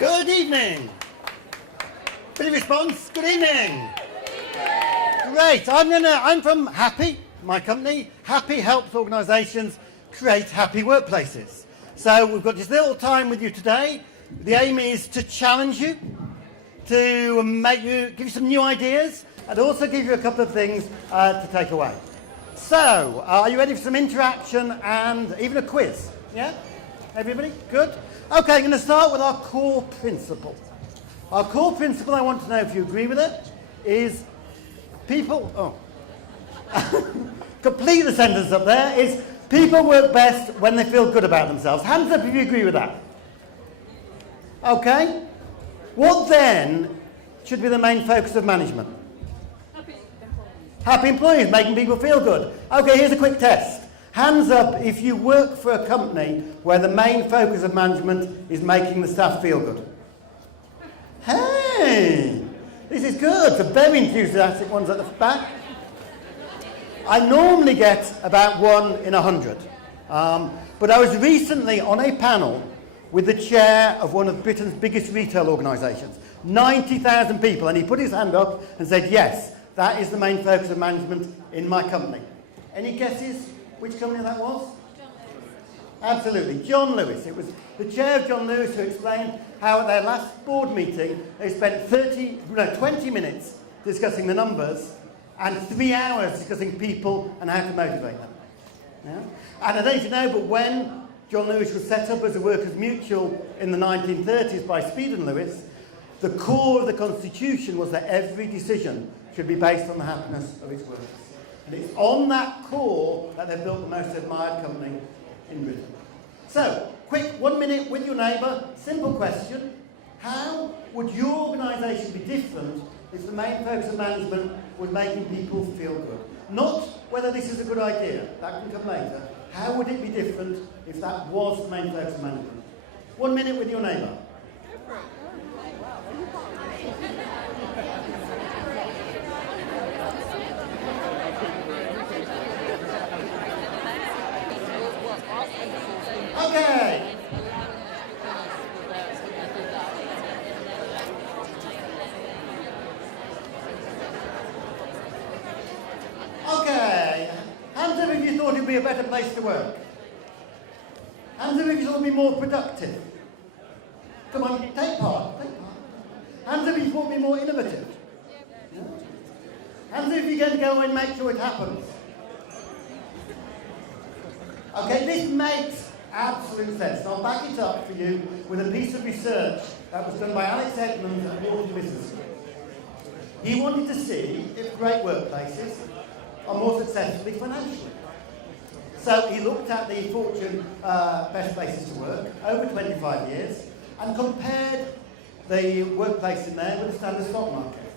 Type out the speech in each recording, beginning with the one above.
Good evening. Bit of response. Good evening. Great. I'm from Happy, my company. Happy helps organisations create happy workplaces. So we've got this little time with you today. The aim is to challenge you, to give you some new ideas, and also give you a couple of things to take away. So, are you ready for some interaction and even a quiz? Yeah? Everybody? Good? Okay, I'm going to start with our core principle. Our core principle, I want to know if you agree with it, is people... complete the sentence up there, is people work best when they feel good about themselves. Hands up if you agree with that. Okay? What then should be the main focus of management? Happy employees, making people feel good. Okay, here's a quick test. Hands up if you work for a company where the main focus of management is making the staff feel good. Hey, this is good. The very enthusiastic ones at the back. I normally get about 1 in 100. But I was recently on a panel with the chair of one of Britain's biggest retail organisations, 90,000 people, and he put his hand up and said, yes, that is the main focus of management in my company. Any guesses which company that was? Absolutely, John Lewis. It was the chair of John Lewis who explained how at their last board meeting they spent 20 minutes discussing the numbers and 3 hours discussing people and how to motivate them. Yeah? And I don't know if you know, but when John Lewis was set up as a workers' mutual in the 1930s by Speed and Lewis, the core of the constitution was that every decision should be based on the happiness of its workers. And it's on that core that they've built the most admired company in Britain. So, quick 1 minute with your neighbour, simple question. How would your organisation be different if the main focus of management was making people feel good? Not whether this is a good idea, that can come later. How would it be different if that was the main focus of management? 1 minute with your neighbour. Okay. Okay. Hands up if you thought it would be a better place to work. Hands up if you thought it would be more productive. Come on, take part. Hands up if you thought it would be more innovative. Yeah. Hands up if you're going to go and make sure it happens. Okay, this makes absolute sense. I'll back it up for you with a piece of research that was done by Alex Edmonds at Wharton Business School. He wanted to see if great workplaces are more successful financially. So he looked at the Fortune Best Places to Work over 25 years and compared the workplace in there with the standard stock market.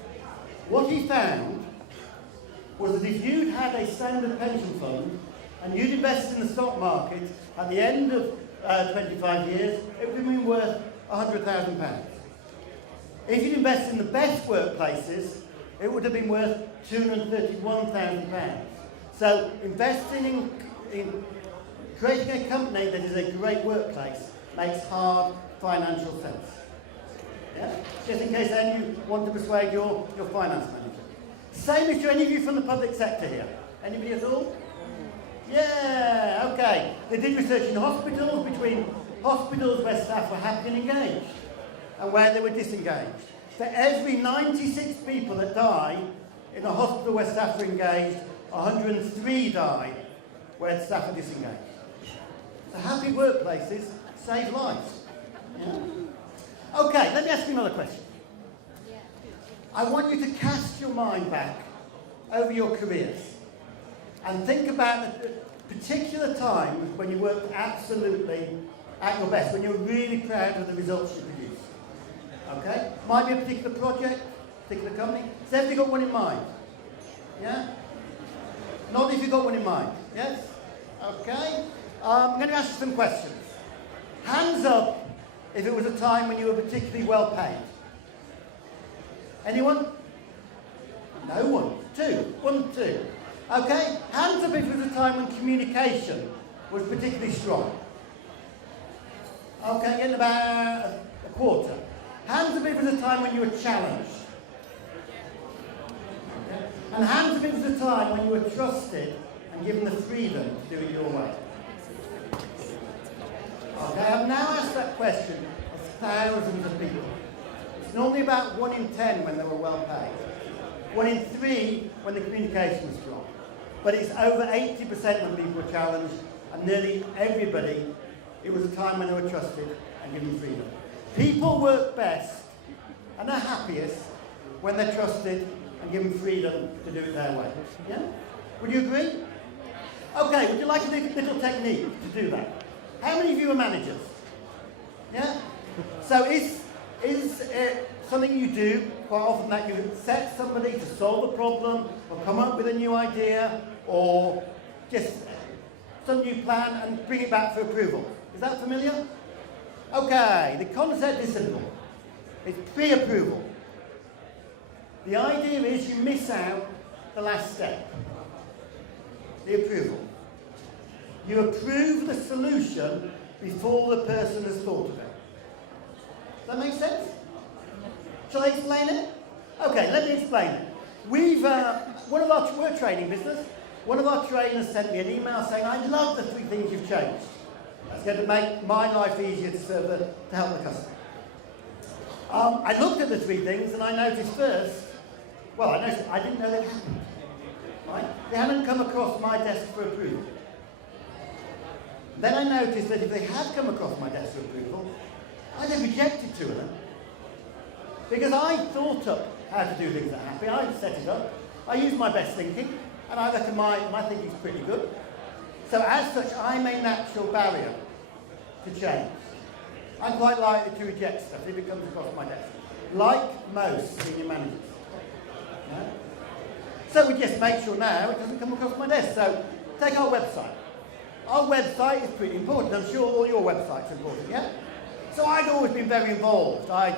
What he found was that if you'd had a standard pension fund and you'd invested in the stock market, at the end of 25 years, it would have been worth £100,000. If you'd invested in the best workplaces, it would have been worth £231,000. So investing in creating a company that is a great workplace makes hard financial sense. Yeah? Just in case then you want to persuade your finance manager. Same is true, any of you from the public sector here? Anybody at all? Yeah, okay. They did research in hospitals, between hospitals where staff were happy and engaged and where they were disengaged. For every 96 people that die in a hospital where staff are engaged, 103 die where staff are disengaged. So happy workplaces save lives. Yeah? Okay, let me ask you another question. I want you to cast your mind back over your careers and think about the particular times when you worked absolutely at your best, when you're really proud of the results you produced. Okay? Might be a particular project, particular company. Has everybody got one in mind? Yeah? Not if you've got one in mind. Yes? Okay? I'm going to ask you some questions. Hands up if it was a time when you were particularly well paid. Anyone? No one. Two. 1, 2. Okay? Hands up if it was a time when communication was particularly strong. Okay, getting about a quarter. Hands up if it was a time when you were challenged. Okay. And hands up if it was a time when you were trusted and given the freedom to do it your way. Okay, I've now asked that question of thousands of people. It's normally about 1 in 10 when they were well paid. 1 in 3 when the communication was strong. But it's over 80% when people were challenged, and nearly everybody, it was a time when they were trusted and given freedom. People work best and are happiest when they're trusted and given freedom to do it their way. Yeah? Would you agree? Okay, would you like a little technique to do that? How many of you are managers? Yeah? So is it something you do quite often that you set somebody to solve a problem or come up with a new idea or just some new plan and bring it back for approval? Is that familiar? Okay, the concept is simple. It's pre-approval. The idea is you miss out the last step, the approval. You approve the solution before the person has thought of it. Does that make sense? Shall I explain it? Okay, let me explain it. We're a training business. One of our trainers sent me an email saying, I love the 3 things you've changed. That's going to make my life easier to help the customer. I looked at the 3 things and I noticed first, I didn't know they'd happened. Right? They hadn't come across my desk for approval. Then I noticed that if they had come across my desk for approval, I'd have rejected 2 of them. Because I thought up how to do things that are happy. I set it up. I used my best thinking, and I reckon my thinking's pretty good. So as such, I'm a natural barrier to change. I'm quite likely to reject stuff if it comes across my desk, like most senior managers. Yeah? So we just make sure now it doesn't come across my desk. So take our website. Our website is pretty important. I'm sure all your websites are important, yeah? So I'd always been very involved. I,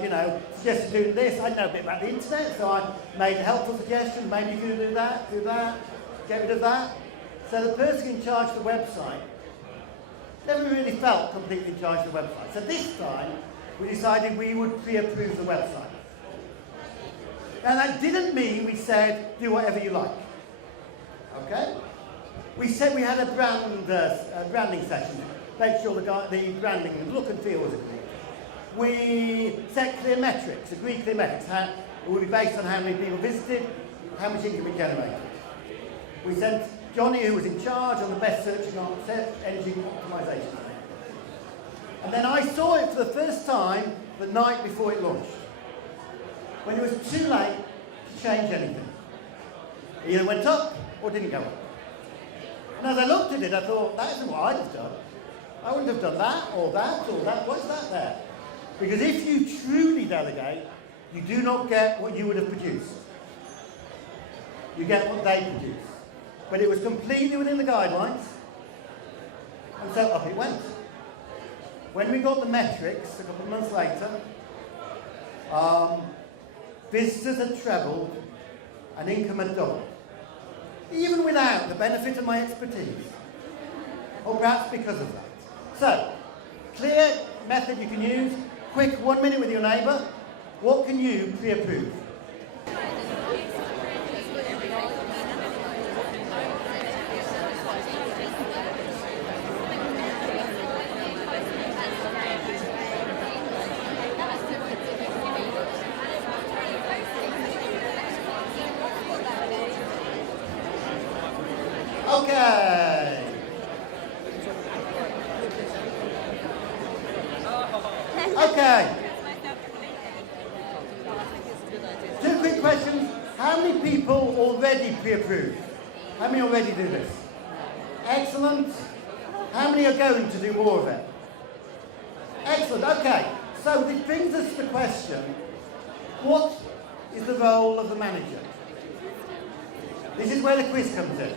suggested doing this. I know a bit about the internet, so I made a helpful suggestion. Maybe you could do that, get rid of that. So the person in charge of the website never really felt completely in charge of the website. So this time, we decided we would pre-approve the website. Now that didn't mean we said, do whatever you like. Okay? We said we had a branding session. Make sure the branding and look and feel was agreed. We set clear metrics, agreed clear metrics. It will be based on how many people visited, how much income we generated. We sent Johnny, who was in charge, on the best search engine optimization. And then I saw it for the first time the night before it launched, when it was too late to change anything. It either went up or didn't go up. And as I looked at it, I thought, that isn't what I'd have done. I wouldn't have done that or that or that. What's that there? Because if you truly delegate, you do not get what you would have produced. You get what they produce. But it was completely within the guidelines, and so up it went. When we got the metrics a couple of months later, visitors had trebled and income had doubled, even without the benefit of my expertise, or perhaps because of that. So, clear method you can use. Quick 1 minute with your neighbour. What can you pre-approve? Okay. Okay. 2 quick questions. How many people already pre-approved? How many already do this? Excellent. How many are going to do more of it? Excellent. Okay. So this brings us to the question, what is the role of the manager? This is where the quiz comes in.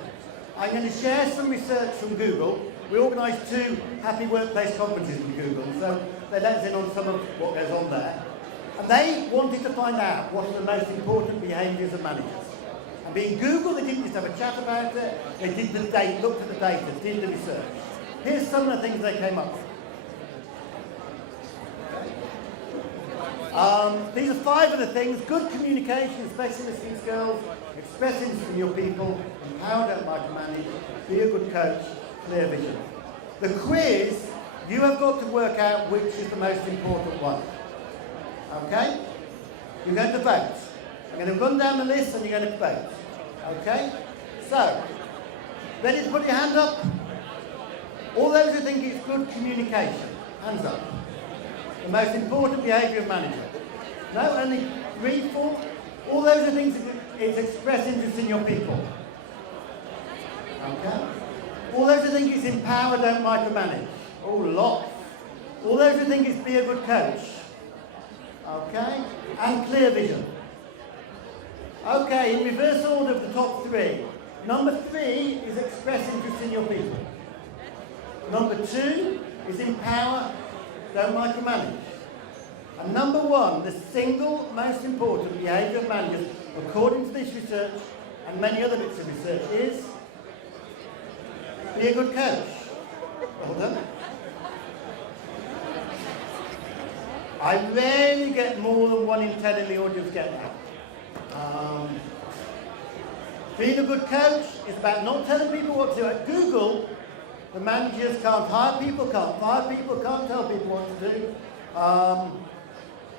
I'm going to share some research from Google. We organised 2 happy workplace conferences with Google, so they let us in on some of what goes on there. And they wanted to find out what are the most important behaviours of managers. And being Google, they didn't just have a chat about it, they did the data, looked at the data, did the research. Here's some of the things they came up with. These are 5 of the things: good communication, especially listening skills, express interest in your people, empower, don't micromanage, be a good coach, clear vision. The quiz, you have got to work out which is the most important one. Okay? You're going to vote. I'm going to run down the list and you're going to vote. Okay? So, ready to put your hand up? All those who think it's good communication, hands up. The most important behaviour of manager. No, only 3, 4. All those who think it's express interest in your people. Okay? All those who think it's empower, don't micromanage. Oh, lots. All those who think it's be a good coach. Okay? And clear vision. Okay, in reverse order of the top 3. Number 3 is express interest in your people. Number 2 is empower, don't micromanage. And number 1, the single most important behaviour of managers, according to this research and many other bits of research, is be a good coach. Well done. I rarely get more than 1 in 10 in the audience get that. Being a good coach is about not telling people what to do. At Google, the managers can't hire people, can't fire people, can't tell people what to do.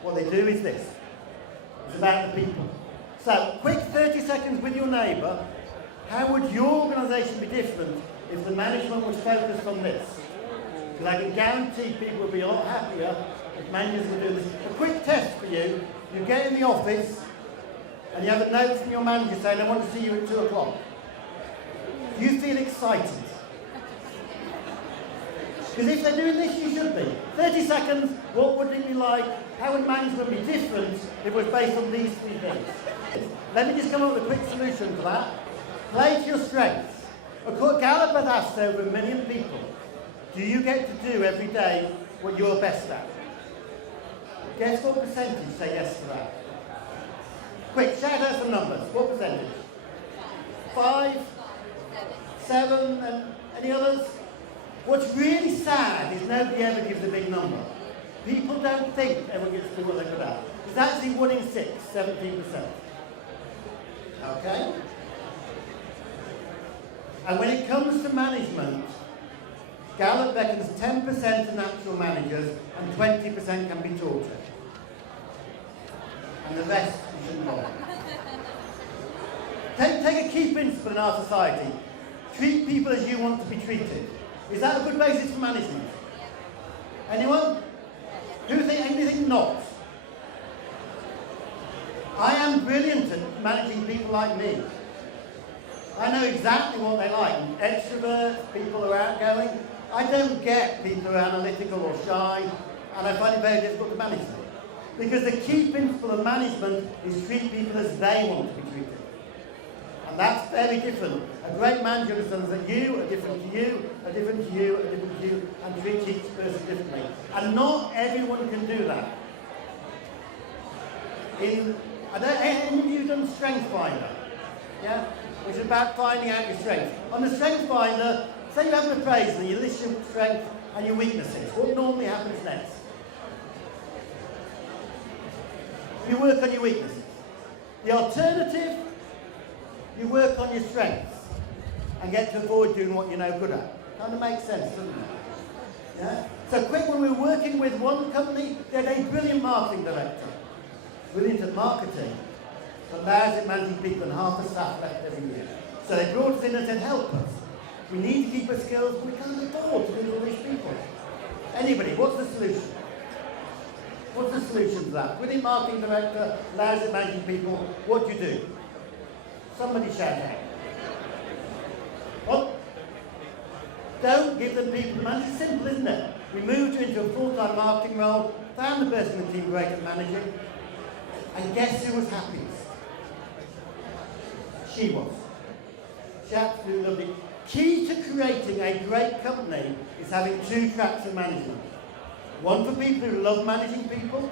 What they do is this. It's about the people. So, quick 30 seconds with your neighbour. How would your organisation be different if the management was focused on this? Because I can guarantee people would be a lot happier if managers were doing this. A quick test for you. You get in the office and you have a note from your manager saying, I want to see you at 2 o'clock. Do you feel excited? Because if they're doing this, you should be. 30 seconds, what would it be like? How would management be different if it was based on these 3 things? Let me just come up with a quick solution for that. Play to your strengths. Gallup has asked over 1 million people, do you get to do every day what you're best at? Guess what percentage say yes to that? Quick, shout out some numbers. What percentage? 5? 7? And any others? What's really sad is nobody ever gives a big number. People don't think everyone gets to do what they're good at. It's actually 1 in 6, 17%. Okay? And when it comes to management, Gallup reckons 10% are natural managers and 20% can be taught. And the rest you shouldn't bother. Take a key principle in our society. Treat people as you want to be treated. Is that a good basis for management? Anyone? Who think anything not? I am brilliant at managing people like me. I know exactly what they like. Extroverts, people who are outgoing. I don't get people who are analytical or shy, and I find it very difficult to manage them. Because the key principle of management is treat people as they want to be treated. And that's very different. A great manager understands that you are different to you, are different to you, are different to you, and treat each person differently. And not everyone can do that. Any of you done Strength Finder? Yeah? Which is about finding out your strengths. On the Strength Finder, say you have an appraisal and you list your strengths and your weaknesses. What normally happens next? You work on your weaknesses. The alternative, you work on your strengths and get to avoid doing what you're no good at. Kind of makes sense, doesn't it? Yeah? So quick, when we were working with one company, they had a brilliant marketing director. Brilliant at marketing, but lousy at managing people, and half the staff left every year. So they brought us in and said, help us. We need to keep our skills, but we can't afford to lose all these people. Anybody, what's the solution? What's the solution to that? Brilliant marketing director, lousy at managing people, what do you do? Somebody shout out. What? Don't give them people to manage. It's simple, isn't it? We moved you into a full-time marketing role, found the person in the team great at managing, and guess who was happiest? She was. She absolutely loved it. Key to creating a great company is having 2 tracks of management. One for people who love managing people,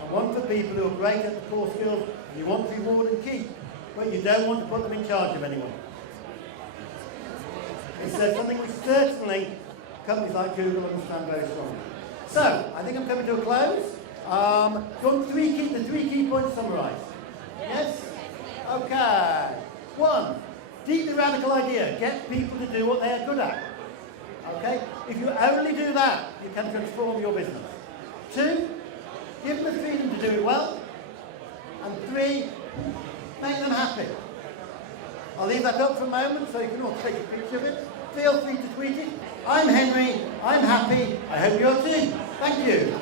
and one for people who are great at the core skills and you want to reward and keep, but you don't want to put them in charge of anyone. It's something which certainly companies like Google understand very strongly. So, I think I'm coming to a close. Do you want the three key points summarised? Yes? Okay. 1. Deeply radical idea. Get people to do what they are good at. Okay? If you only do that, you can transform your business. 2. Give them the freedom to do it well. And 3. Make them happy. I'll leave that up for a moment so you can all take a picture of it. Feel free to tweet it. I'm Henry. I'm happy. I hope you're too. Thank you.